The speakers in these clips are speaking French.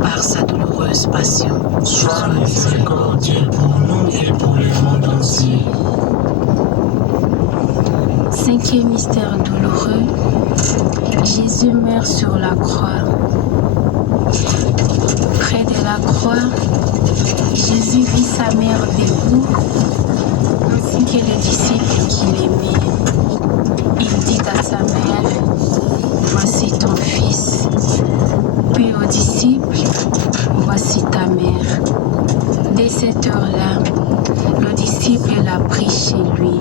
par sa douloureuse passion. Sois miséricordieux pour nous et pour le monde entier. Cinquième mystère douloureux, Jésus meurt sur la croix. Près de la croix, Jésus vit sa mère debout, ainsi que les disciples qu'il aimait. Il dit à sa mère, « Voici ton fils ». Puis aux disciples, « Voici ta mère ». Dès cette heure-là, le disciple l'a pris chez lui.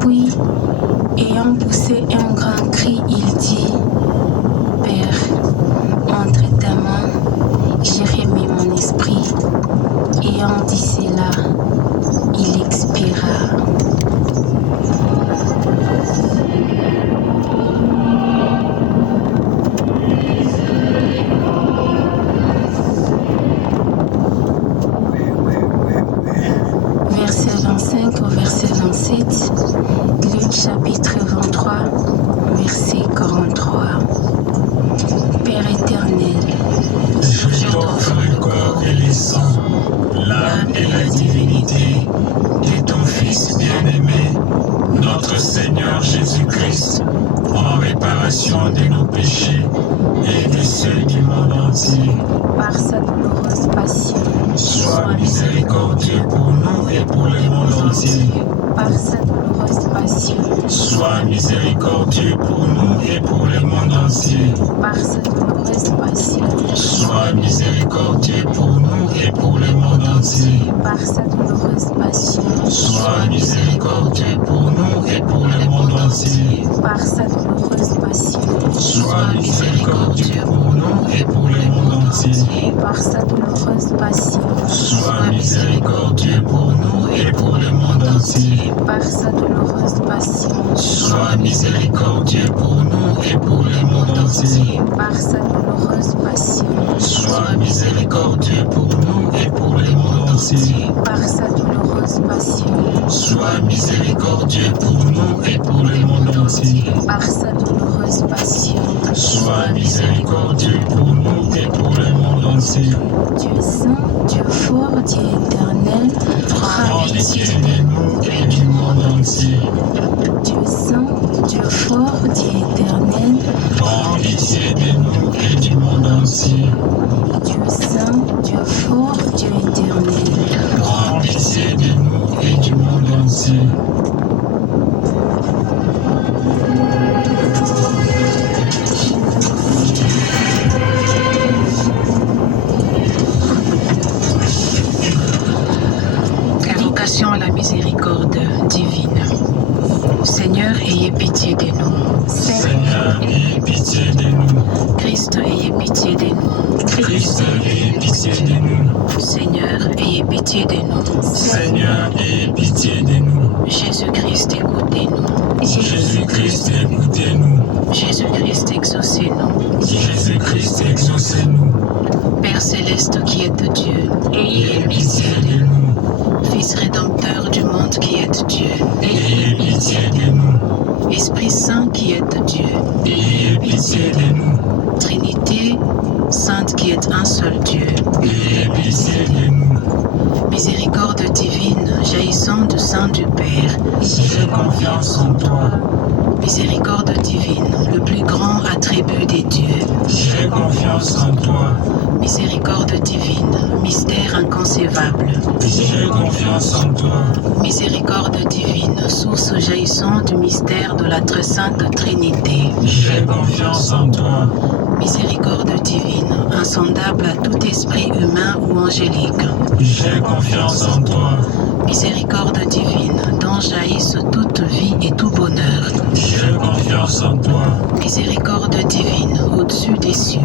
Puis, ayant poussé un grand cri, il dit, « Père, entre tes mains, j'ai remis mon esprit. » Et en dit cela, il expira. Verset 25 au verset 27, Luc chapitre 23, verset 43. Père éternel, Je t'offre le corps et le sang, l'âme et la divinité de ton Fils bien-aimé, notre Seigneur Jésus-Christ, en réparation de nos péchés et de ceux du monde entier. par sa douloureuse passion, Sois miséricordieux pour nous et pour le monde entier. par sa douloureuse passion, Sois miséricordieux pour nous et pour le monde entier. par sa douloureuse passion, Sois miséricordieux pour nous et pour le monde entier. par sa douloureuse passion, Sois miséricordieux pour nous et pour le monde entier. par sa douloureuse passion, Sois miséricordieux pour nous et pour le monde entier. par sa douloureuse passion, Sois miséricordieux pour nous et pour le monde entier. par sa douloureuse passion, Sois miséricordieux pour nous et pour le monde entier. par sa douloureuse passion, Sois miséricordieux pour nous et pour le monde entier. par sa douloureuse passion, Sois miséricordieux pour nous et pour le monde entier. par sa douloureuse passion. Sois miséricordieux pour nous et pour le monde entier. Dieu saint, Dieu fort, Dieu éternel, Prends pitié de nous et du monde entier. Dieu saint, Dieu fort, Dieu éternel, Prends pitié de nous et du monde entier. Dieu saint, Dieu fort, Dieu éternel. Prends pitié de nous et du monde entier. Invocation à la miséricorde divine. Seigneur, ayez pitié de nous. Seigneur, ayez pitié de nous. Christ, ayez pitié de nous. Christ, ayez pitié de nous. Seigneur, ayez pitié de nous. Seigneur, ayez pitié de nous. Jésus-Christ, écoutez-nous. Jésus-Christ, écoutez-nous. Jésus-Christ, exaucez-nous. Jésus-Christ, exaucez-nous. Père céleste qui êtes Dieu, Ayez pitié de nous. Fils rédempteur du monde qui êtes Dieu, Ayez pitié de nous. Esprit Saint qui êtes Dieu, Ayez pitié de nous. Trinité Sainte qui est un seul Dieu, Ayez pitié de nous. miséricorde divine jaillissant du sein du Père, J'ai confiance en toi. miséricorde divine, le plus grand attribut des dieux, J'ai confiance en toi. miséricorde divine, mystère inconcevable, J'ai confiance en toi. miséricorde divine, source jaillissant du mystère de la très sainte Trinité, J'ai confiance en toi. miséricorde divine, insondable à tout esprit humain ou angélique, J'ai confiance en toi. miséricorde divine, dont jaillissent toute vie et tout bonheur, J'ai confiance en toi. miséricorde divine, au-dessus des cieux,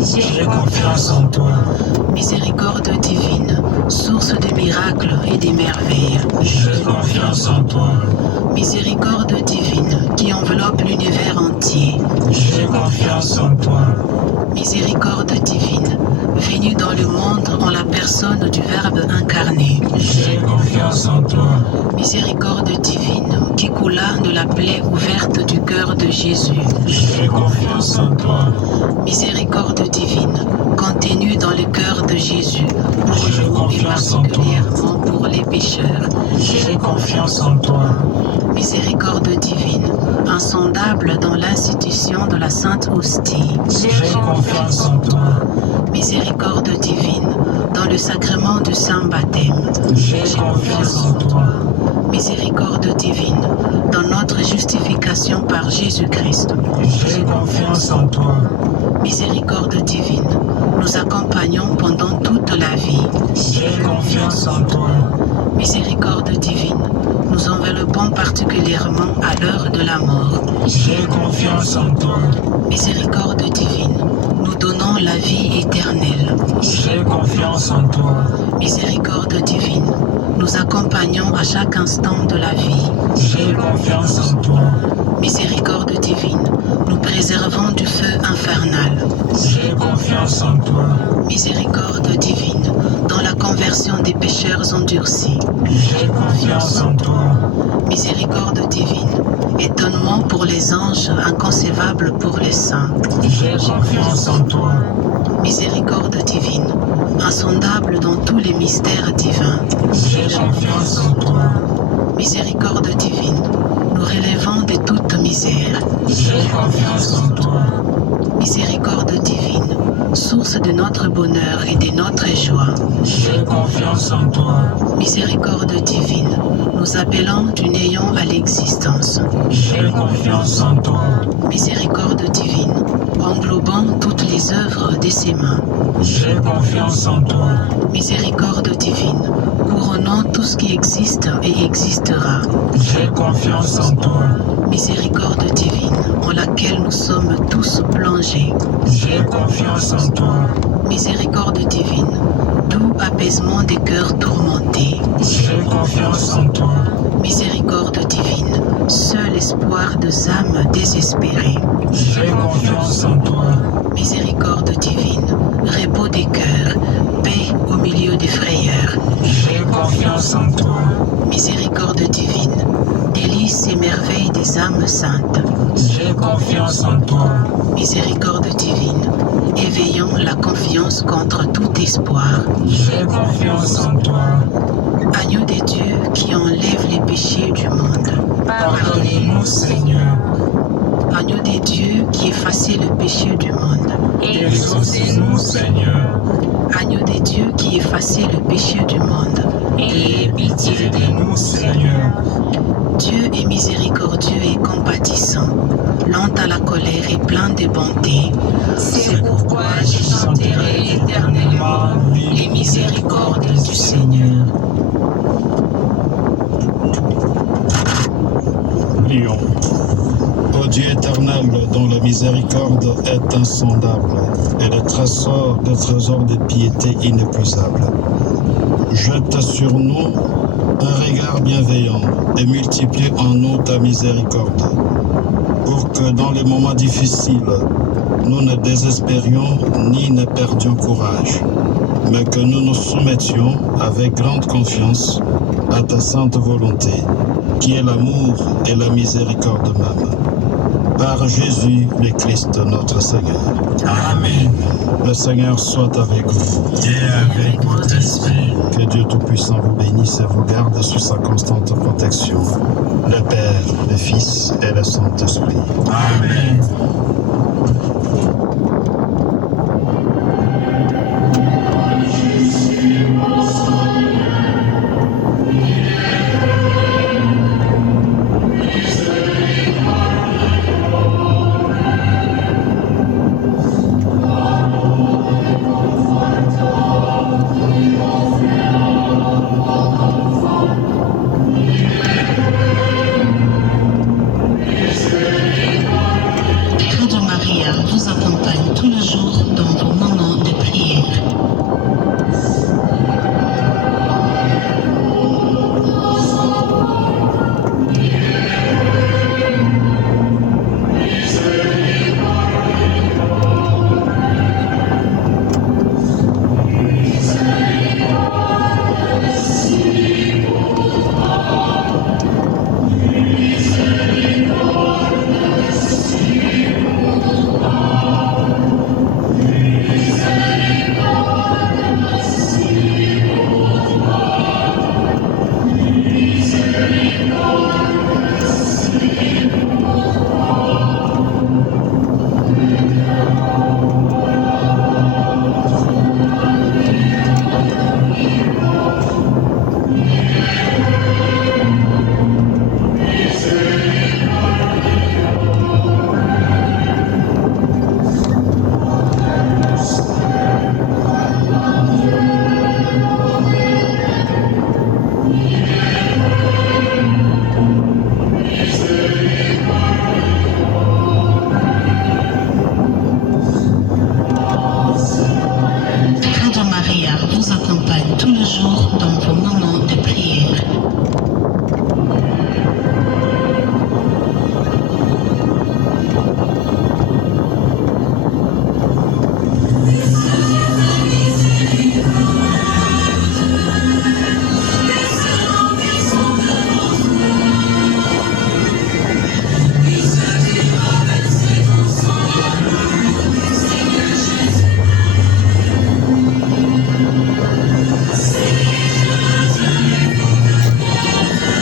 J'ai confiance en toi. miséricorde divine, source des miracles et des merveilles, J'ai confiance en toi. miséricorde divine, qui enveloppe l'univers entier, J'ai confiance en toi. miséricorde divine, venu dans le monde en la personne du Verbe incarné. J'ai confiance en toi. Miséricorde divine qui coula de la plaie ouverte du cœur de Jésus. J'ai confiance en toi. Miséricorde divine contenue dans le cœur de Jésus pour J'ai nous et confiance en toi. particulièrement pour les pécheurs. J'ai confiance en toi. Miséricorde divine insondable dans l'institution de la Sainte Hostie. J'ai confiance en toi. Miséricorde divine dans le sacrement du Saint Baptême. J'ai confiance en toi. Miséricorde divine dans notre justification par Jésus-Christ. J'ai confiance en toi. Miséricorde divine, nous accompagnons pendant toute la vie. J'ai confiance en toi. Miséricorde divine, nous enveloppons particulièrement à l'heure de la mort. J'ai confiance en toi. Miséricorde divine, nous donnons la vie éternelle. J'ai confiance en toi. Miséricorde divine, nous accompagnons à chaque instant de la vie. J'ai confiance en toi. Miséricorde divine, nous préservons du feu infernal. J'ai confiance en toi. Miséricorde divine, dans la conversion des pécheurs endurcis. J'ai confiance en toi. Miséricorde divine, étonnement pour les anges, inconcevable pour les saints. J'ai confiance en toi. Miséricorde divine, insondable dans tous les mystères divins. J'ai confiance en toi. Miséricorde divine, nous relevons de toute misère. J'ai confiance en toi. Miséricorde divine, source de notre bonheur et de notre joie. J'ai confiance en toi. Miséricorde divine, nous appelons du néant à l'existence. J'ai confiance en toi. Miséricorde divine, englobant toutes les œuvres de ses mains. J'ai confiance en toi. Miséricorde divine, couronnant tout ce qui existe et existera. J'ai confiance en toi. Miséricorde divine, en laquelle nous sommes tous plongés. J'ai confiance en toi. Miséricorde divine, doux apaisement des cœurs tourmentés. J'ai confiance en toi. Miséricorde divine, seul espoir des âmes désespérées. J'ai confiance en toi. Miséricorde divine, repos des cœurs, paix au milieu des frayeurs. J'ai confiance en toi. Miséricorde divine, délices et merveilles des âmes saintes. J'ai confiance en toi. Miséricorde divine, éveillons la confiance contre tout espoir. J'ai confiance en toi. Agneau de Dieu qui enlève les péchés du monde. Pardonnez-nous, Seigneur. Agneau de Dieu qui effaçait le péché du monde. Exaucez-nous, Seigneur. Agneau de Dieu qui effaçait le péché du monde. Ayez pitié de nous, Seigneur. Dieu est miséricordieux et compatissant, lent à la colère et plein de bonté. C'est pourquoi je chanterai éternellement les miséricordes du Seigneur. Prions. Ô Dieu éternel, dont la miséricorde est insondable et le trésor des trésors de piété inépuisable, jette sur nous un regard bienveillant et multiplie en nous ta miséricorde, pour que dans les moments difficiles, nous ne désespérions ni ne perdions courage, mais que nous nous soumettions avec grande confiance à ta sainte volonté, qui est l'amour et la miséricorde même. Par Jésus le Christ, notre Seigneur. Amen. Le Seigneur soit avec vous. Et avec votre esprit. Que Dieu Tout-Puissant vous bénisse et vous garde sous sa constante protection. Le Père, le Fils et le Saint-Esprit. Amen. Maria vous accompagne tous les jours dans